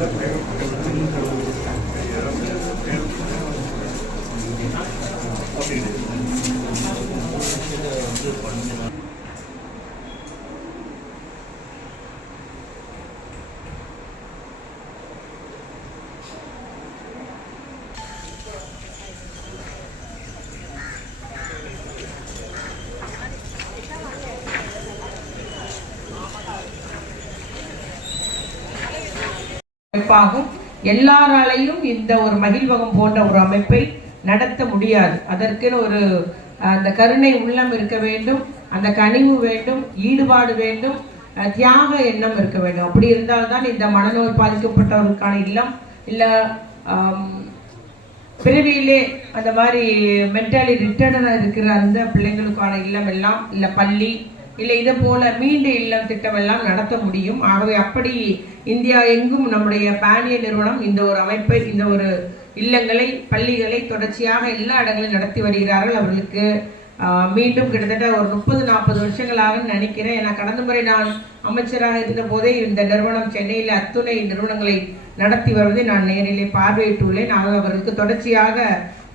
அப்படிங்கிற சிறப்பாகும். எல்லாராலையும் இந்த ஒரு மகிழ்வகம் போன்ற ஒரு அமைப்பை நடத்த முடியாது. அதற்குன்னு ஒரு அந்த கருணை உள்ளம் இருக்க வேண்டும் அந்த கனிவு வேண்டும் ஈடுபாடு வேண்டும் தியாக எண்ணம் இருக்க வேண்டும். அப்படி இருந்தால்தான் இந்த மனநோய் பாதிக்கப்பட்டவர்களுக்கான இல்லம் இல்லை பிறவியிலே அந்த மாதிரி மென்டாலி ரிட்டர்டாக இருக்கிற அந்த பிள்ளைங்களுக்கான இல்லம் எல்லாம் இல்லை பள்ளி இல்லை இதை போல மீண்டு இல்லம் திட்டமெல்லாம் நடத்த முடியும். ஆகவே அப்படி இந்தியா எங்கும் நம்முடைய பானிய நிறுவனம் இந்த ஒரு அமைப்பை இந்த ஒரு இல்லங்களை பள்ளிகளை தொடர்ச்சியாக எல்லா இடங்களிலும் நடத்தி வருகிறார்கள். அவர்களுக்கு மீண்டும் கிட்டத்தட்ட ஒரு முப்பது நாற்பது வருஷங்களாக நினைக்கிறேன். ஏன்னா கடந்த முறை நான் அமைச்சராக இருந்த போதே இந்த நிறுவனம் சென்னையில் அத்துணை நிறுவனங்களை நடத்தி வருவதை நான் நேரிலே பார்வையிட்டுள்ளேன். ஆக அவர்களுக்கு தொடர்ச்சியாக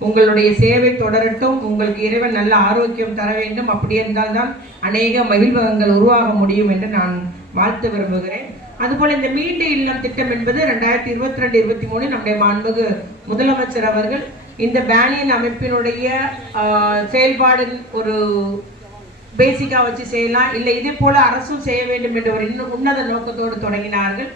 உங்களுடைய சேவை தொடரட்டும் உங்களுக்கு இறைவன் நல்ல ஆரோக்கியம் தர வேண்டும். அப்படி இருந்தால்தான் அநேக மகிழ்வகங்கள் உருவாக முடியும் என்று நான் வாழ்த்து விரும்புகிறேன். அதுபோல இந்த மீண்டு இல்லம் திட்டம் என்பது ரெண்டாயிரத்தி இருபத்தி ரெண்டு இருபத்தி மூணு நம்முடைய மாண்புகு முதலமைச்சர் அவர்கள் இந்த பேனியன் அமைப்பினுடைய ஆஹ், செயல்பாடு ஒரு பேசிக்கா வச்சு செய்யலாம். இல்லை இதே போல அரசும் செய்ய வேண்டும் என்ற ஒரு இன்னும் உன்னத நோக்கத்தோடு தொடங்கினார்கள்.